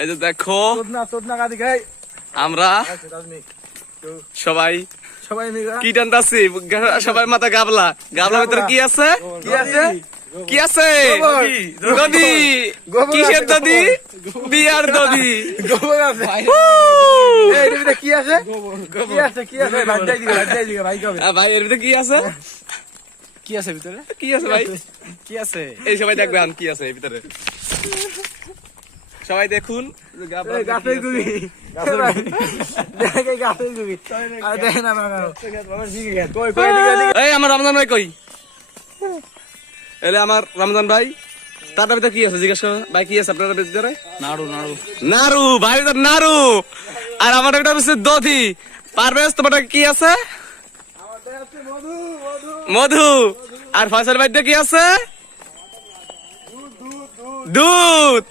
এই যে দেখো আমরা সবাই কি টানতাছি, সবাই মাথা গাবলা, গাবলার ভিতরে কি আছে? কি আছে? দধি। কিসের দধি? বিয়ার দধি। ভাই এর ভিতরে কি আছে? কি আছে ভিতরে? কি আছে ভাই? কি আছে? এই সবাই দেখবেন কি আছে এর ভিতরে। সবাই দেখুন। এই আমার রমজান ভাই কই? এলে আমার রমজান ভাই, তার ভিতরে কি আছে জিজ্ঞাসা ভাই, কি আছে আপনার ভিতরে? নাড়ু নাড়ু নাড়ু ভাই, নাড়ু। আর আমার ভিতরে হচ্ছে দধি। পারভেজ তোমার কি আছে? মধু। আর ফয়সাল ভাই কি আছে? দুধ।